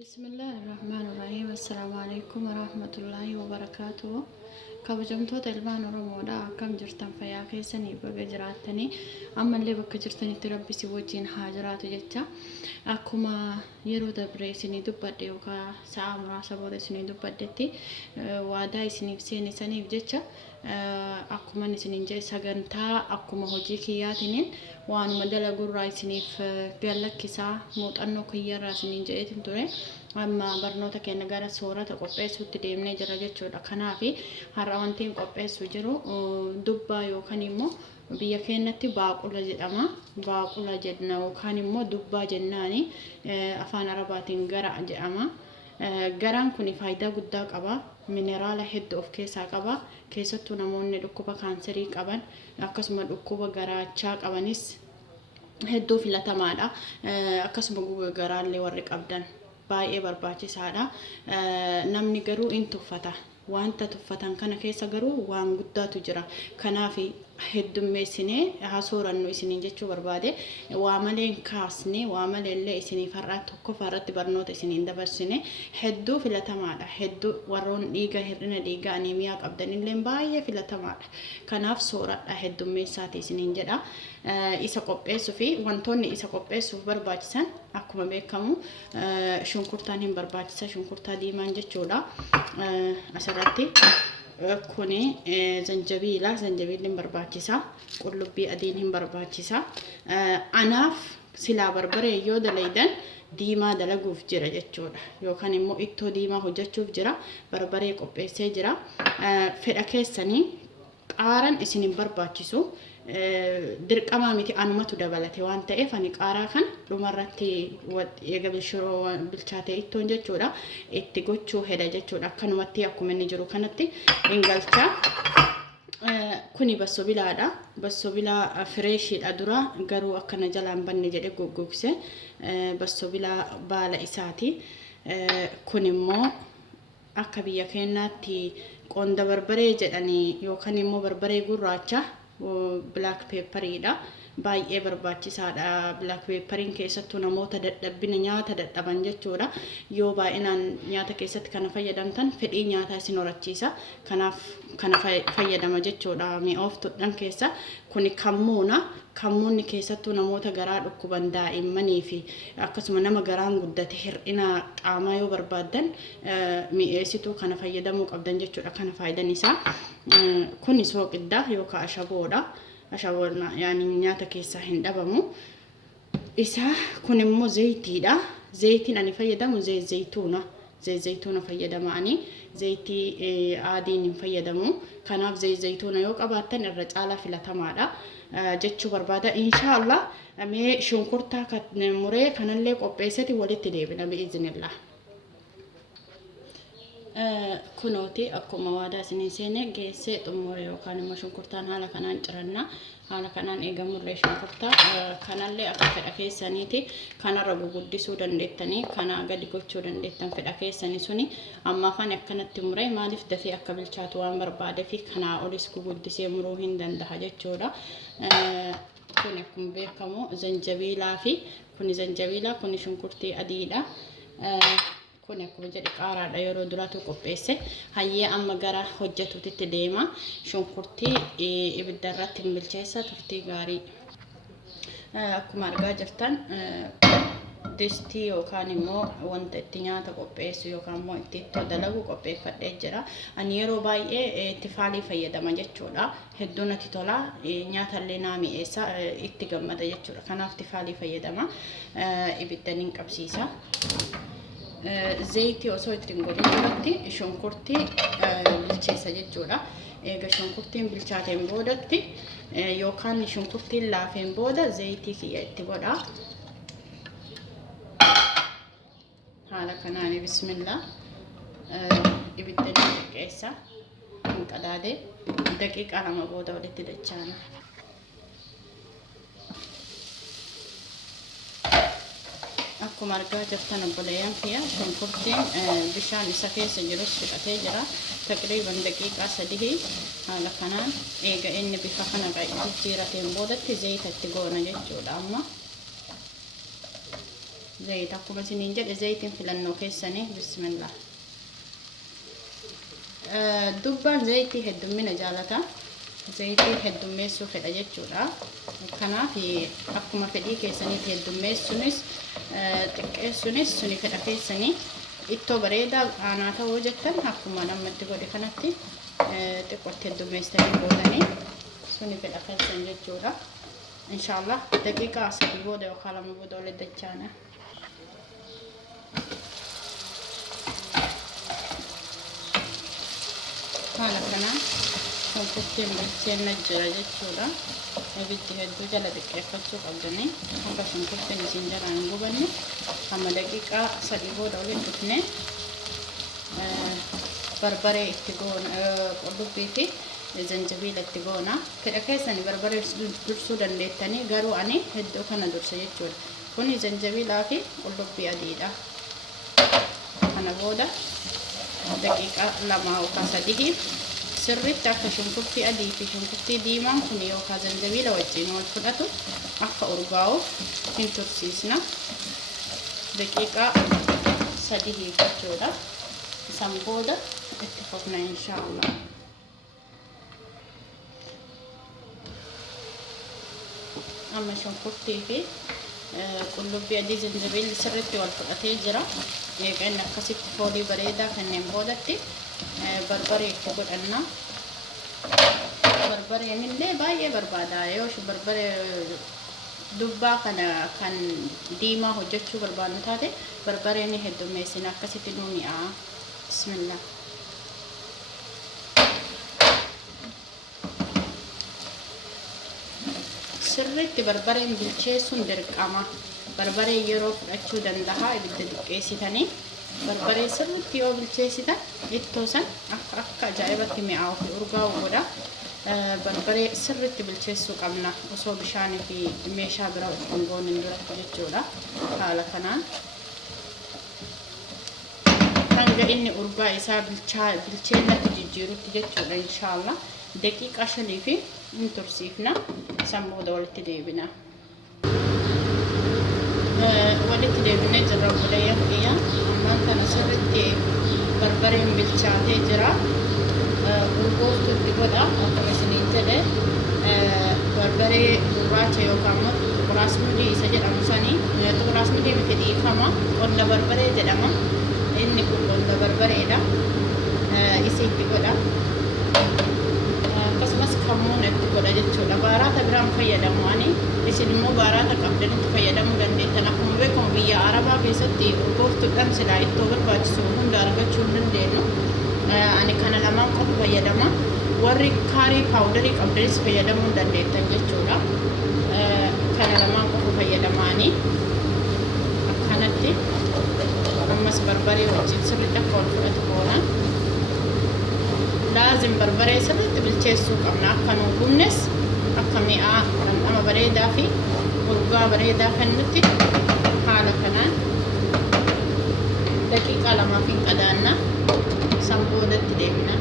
بسم الله الرحمن الرحيم السلام عليكم ورحمة الله وبركاته kabajamtoota ilmaan oromoodha akkam jirtan fayyaa keessanii baga jiraattanii ammallee bakka jirtanitti rabbi si wajjin haa jiraatu jecha akkuma yeroo dabree isinii dubbadhe yookaan sa'a muraasa booda isinii dubbadhetti waadaa isiniif seenisaniif jecha akkuma isiniin jedhe sagantaa akkuma hojii kiyyaatiin waanuma dalagurraa isiniif galakkisaa muuxannoo kiyyarraa isiniin jedheetiin ture amma barnoota keenya gara soorata qopheessuutti deemnee jira jechuudha. Kanaaf har'a wantiin qopheessu jiru dubbaa yookaan immoo biyya keenyatti baaqula jedhama. Baaqula jenna yookaan immoo dubbaa jennaani afaan arabaatiin gara jedhama. Garaan kun faayidaa guddaa qaba. Mineraala hedduu of keessaa qaba. Keessattuu namoonni dhukkuba kaanserii qaban akkasuma dhukkuba garaachaa qabanis hedduu filatamaadha. Akkasuma guba garaallee warri qabdan baay'ee barbaachisaadha. Namni garuu in tuffata. Wanta tuffatan kana keessa garuu waan guddaatu jira. Kanaaf heddummeessinee haa soorannu isiniin jechuu barbaade waa malee kaasne waa malee illee isiniif har'a tokkoffaa irratti barnoota isiniin dabarsine hedduu filatamaadha. Hedduu warroon dhiiga hir'ina dhiigaa aneemiyaa qabdan illee baay'ee filatamaadha. Kanaaf sooradha heddummeessaati isiniin jedha. Isa qopheessuu fi wantoonni isa qopheessuuf barbaachisan akkuma beekamu shunkurtaan hin barbaachisa. Shunkurtaa diimaan jechuudha. Asirratti kuni zanjabiila. Zanjabiilli hin barbaachisa. Qullubbii adiin hin barbaachisa. Anaaf silaa barbaree yoo dalaydan diimaa dalaguuf jira jechuudha. Yookaan immoo ittoo diimaa hojjechuuf jira. Barbaree qopheessee jira. Fedha keessanii qaaraan isin hin barbaachisu. Dirqama miti anumatu dabalate waan ta'eef ani qaaraa kan dhumarratti eega bilchaatee ittoon jechuudha itti gochuu heda jechuudha akkanumatti akkuma inni jiru kanatti ingalcha. Kuni bassobilaadha. Bassobilaa fireeshiidha dura garuu akkana jalaan banne jedhe goggogse bassobilaa baala isaati. Kun immoo akka biyya keenyaatti qonda barbaree jedhanii yookaan immoo barbaree gurraacha black pepperidha. Baay'ee barbaachisaadha. Black pepperiin keessattuu namoota dadhabbina nyaata dadhaban jechuudha. Yoo baay'inaan nyaata keessatti kana fayyadamtan fedhii nyaataa isin horachiisa. Kanaaf kana fayyadama jechuudha. Mi'ooftuudhaan keessa kuni kammuuna. Kammuunni keessattuu namoota garaa dhukkuban daa'immanii fi akkasuma nama garaan guddate hir'ina qaamaa yoo barbaadan mi'eessituu kana fayyadamuu qabdan jechuudha. Kana faayidaan isaa kuni sooqidda yookaan ashaboodha. Ashaboon yaani nyaata keessaa hin dhabamu. Isa kun immoo zayitiidha. Zayitiin ani fayyadamu zayituuna. Zayituuna fayyadamaani. Zayitii aadiin hin fayyadamu. Kanaaf zayituuna yoo qabaattan irra caalaa filatamaadha jechuu barbaada. Inshaallah mee shunkurtaa muree kanallee qopheessati walitti deebina bi'iznillah. Kunooti akkuma waadaa isin seene geessee xumure yookaan immoo shunkurtaan haala kanaan ciranna. Haala kanaan eegamurree shunkurtaa kanallee akka fedha keessaniiti. Kanarra guguddisuu dandeettanii kana gadi gochuu dandeettan fedha keessanii suni amma afaan akkanatti muree maaliif dafee akka bilchaatu waan barbaade fi kanaa olis guguddisee muruu hin danda'a jechuudha. Kun akkuma beekamu zanjabiilaa fi kuni zanjabiilaa kuni shunkurtii adiidha. Kun akkuma jedhe qaaraadha yeroo duraatu qopheesse hayyee amma gara hojjetuutti deema. Shunkurtii ibidda irratti bilcheessa turtii gaarii. Akkuma argaa jirtan distii yookaan immoo wanta itti nyaata qopheessu yookaan immoo itti ittoo dalagu qopheeffadhee jira. Ani yeroo baay'ee tifaalii fayyadama jechuudha. Hedduu natti tola. Nyaatallee naa mi'eessa itti gammada jechuudha. Kanaaf tifaalii fayyadama. Ibiddan hin qabsiisa. Zayitii osoo ittiin godhin duratti shunkurtii bilcheessa jechuudha. Eega shunkurtiin bilchaateen boodatti yookaan shunkurtiin laafeen booda zayitii kiyya itti godha. Haala kanaan bismillah ibidda ni xiqqeessa. Hin qadaade daqiiqaa lama booda walitti dachaana. Akkuma argaa jirtan obboleeyyan kiyya shunkurtiin bishaan isa keessa jirus fixatee jira. Taqriiban daqiiqaa 3 haala kanaan eega inni bifa kana jijjiirateen boodatti zayita itti goona jechuudha. Amma zayita akkuma isiniin jedhe zayitiin filannoo keessanii bismillah. Dubbaan zayitii heddummina jaalata. Zayitii heddummeessuu fedha jechuudha. Kanaaf akkuma fedhii keessaniitti heddummeessuunis xiqqeessuunis suni fedha keessanii. Ittoo bareedaa aanaa ta'uu jettan akkuma namatti godhe kanatti xiqqootti heddummeessanii boodanii suni fedha keessan jechuudha. Inshallah daqiiqaa 3 booda yookaan 2 booda ol dachaana. Haala kanaan shunkurtiin bilcheenna jira jechuudha. Ibiddi hedduu jala xiqqeeffachuu qabdanii akka shunkurtiin isin jala hin gubanne hamma daqiiqaa 3 booda ol dhufne barbaree itti goona qullubbii fi zanjabiila itti goona. Fedha keessanii barbaree dursuu dandeettanii garuu ani hedduu kana dursa jechuudha. Kuni zanjabiilaa fi qullubbii adiidha. Kana booda daqiiqaa 2 yookaan 3 sirriitti akka shunkurtii adii fi shunkurtii diimaan kun yookaan zanjabiila wajjin wal fudhatu akka urgaa'uuf hin tursiisna. Daqiiqaa 3 jechuudha. San booda itti fufna inshallah. Amma shunkurtii fi qullubbii adii zanjabiilli sirriitti wal fudhatee jira. Egaa inni akkasitti foolii bareedaa kanneen boodatti barbaree itti godhanna. Barbareen illee baay'ee barbaada. Yoo barbaree dubbaa kana kan diimaa hojjechuu barbaadnu taate barbareen heddummeessina akkasitti nu mi'aa. Bismillah. Sirriitti barbareen bilcheessuun dirqama. Barbaree yeroo fudhachuu danda'a ibidda xiqqeessitanii. Barbaree sirriitti yoo bilcheessitan ittoo san akka ajaa'ibatti mi'aawuu fi urgaa'u godha. Barbaree sirriitti bilcheessuu qabna osoo bishaanii fi meeshaa biraa ittiin gooniin duratti jechuudha. Haala kanaan hanga inni urgaa isaa bilcheennatti jijjiirutti jechuudha inshallah. Daqiiqaa 5 fi hin tursiifna. San booda walitti deebina. Walitti deebinee jirra obboleeyyan kiyya. Ammaan kana sirriitti barbareen bilchaatee jira. Urgooftuu itti godha akkuma isiniin jedhe barbaree gurraacha yookaan immoo xuraasmudii isa jedhamu sanii xuraasmudii miti dhiifama qonna barbaree jedhama. Inni kun qonna barbareedha. Isi itti godha. Akkasumas kammuun itti godha jechuudha. Baaraata biraan fayyadamu ani isin immoo baaraata qabdanitti fayyadamuu dandeettan. Akkuma beekamu biyya Arabaa keessatti urgooftuudhaan silaa ittoo barbaachisu hunda argachuu hin dandeenyu. Ani kana lamaan qofa fayyadama. Warri kaarii paawudarii qabdanis fayyadamuu dandeettan jechuudha. Kana lamaan qofa fayyadamaanii akkanatti ammas barbaree wajjin sirriitti akka wal fudhatu goona. Laazim barbaree sirriitti bilcheessuu qabna. Akka nu gubnes akka mi'aa dhamdhama bareedaa fi urgaa bareedaa kennutti haala kanaan daqiiqaa 2 fi qadaanna. San boodatti deemna.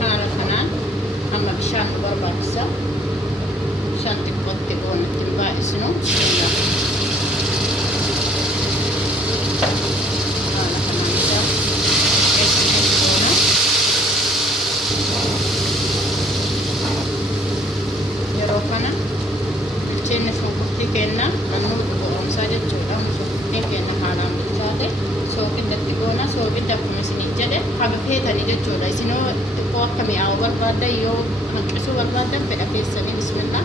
Haala kanaan amma bishaan nu barbaachisa. Bishaan xiqqootti goona ittiin baay'isnu. Haala kanaan bishaan xiqqeessinee goona. Yeroo kana bilcheenni shunkurtii kenna naannoo goomsaa jechuudha. Shunkurtiin kenna haalaan bilchaate soogidatti goona. Soogidda akkuma isiniin jedhe haga feetanii jechuudha. Isinoo xiqqoo akka mi'aawu barbaaddan yoo hanqisuu barbaaddan fedha keessanii bismillah.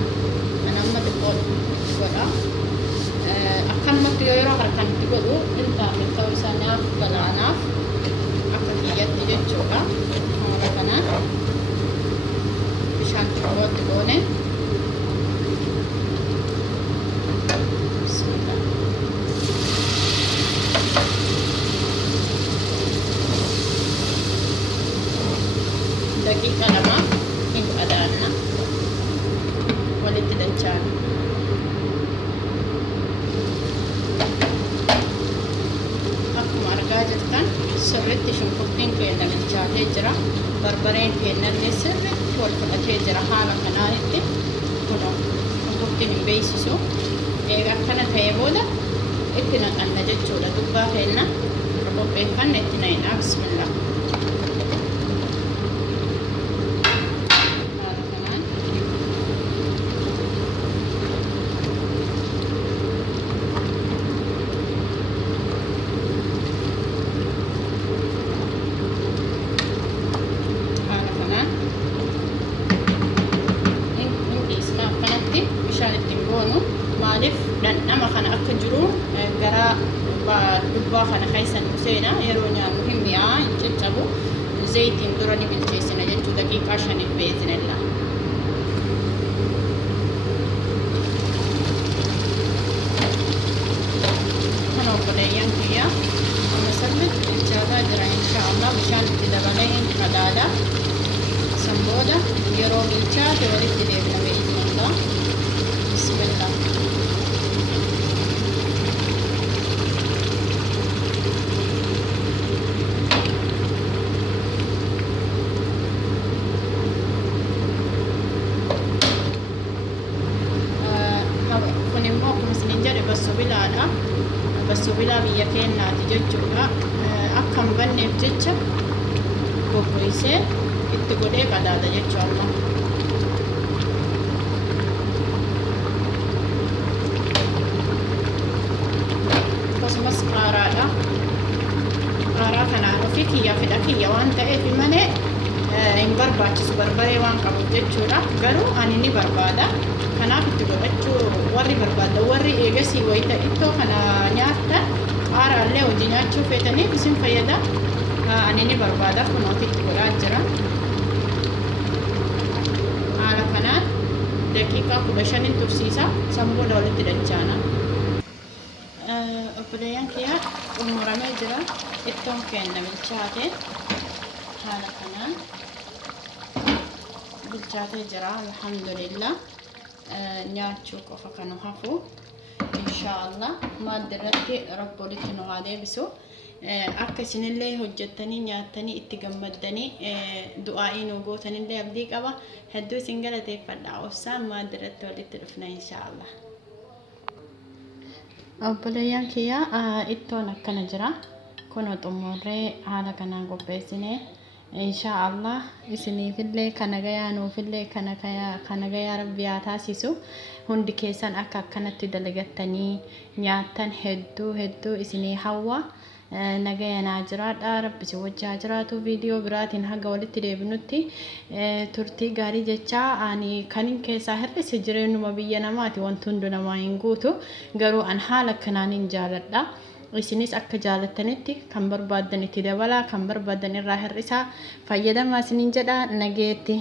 Ani amma xiqqoo godha. Akkanumatti yeroo harkaan itti godhu iltaaf ta'uu isaa naaf galaanaaf akka kiyyatti jechuudha. Haala kanaan bishaan xiqqootti goone. Daqiiqa 2 hin qadaanna walitti dachaan. Akkuma argaa jirtan sirriitti shunkurtiin keenya bilchaatee jira. Barbareen keenyallee sirriitti والفقتي جرحالة كنانتي كنو وقتين بيسسو إيغا كانت هي بودا إتنا قلنا جتشولا دبا هنا ربو بيفن إتنا بسم الله maaliif dhandhama kana akka jiru gara dubbaa kana keessan seena yeroo nyaannu hin mi'aa hin ciccabu zayitiin dura ni bilcheessina jechuu daqiiqaa 5 beezinella kana obboleeyyan kiyya amma sirriitti bilchaataa jira inshaallah bishaan itti dabalee qadaada san booda yeroo bilchaate walitti deebina beezinella bismillah Basubila biyya keenyaati jechuudha akkam banneef jecha goggoysee itti godhee qadaada jechuudha akkasumas qaaraadha qaaraa kanaan ofii kiyya fedha kiyya waan ta'eef malee hin barbaachisu barbaree waan qabuuf jechuudha garuu ani ni barbaada kanaaf itti godhachuu warri barbaada warri eegasii wayita ittoo kana nyaattan qaaraallee hojii nyaachuu feetaniif isin fayyada ani ni barbaada kunooti itti godhaa jira haala kanaan daqiiqaa 15 tursiisa sammuudha walitti dachaana obboleeyyan kiyya xumuramee jira ittoon keenya bilchaate haala kanaan bilchaatee jira alhamdulillah nyaachuu qofa kanu hafu inshallah maaddirratti rabbolitti nu haa deebisu akka isinillee hojjettanii nyaattanii itti gammaddanii du'aa'ii nu gootanillee abdii qaba hedduu isin galateeffadha obsaan maaddirratti walitti dhufna inshallah obboleeyyan kiyya ittoon akkana jira kunoo xumurree haala kanaan qopheessinee inshallah isinifillee kana gayaa nuufillee kana gayaa rabbi haa taasisu hundi keessan akka akkanatti dalagattanii nyaattan hedduu isinii hawwa nagaya naa jiraadha rabbi si wajjaa jiraatu viidiyoo biraatiin haga walitti deebinutti turtii gaarii jechaa ani kanin keessaa hir'ise jireenuma biyya namaati wanti hundu namaa hin guutu garuu an haala kanaanin jaaladha isinis akka jaalattanitti kan barbaadan itti dabalaa kan barbaadan irraa hir'isaa fayyadamaa isiniin jedha nageetti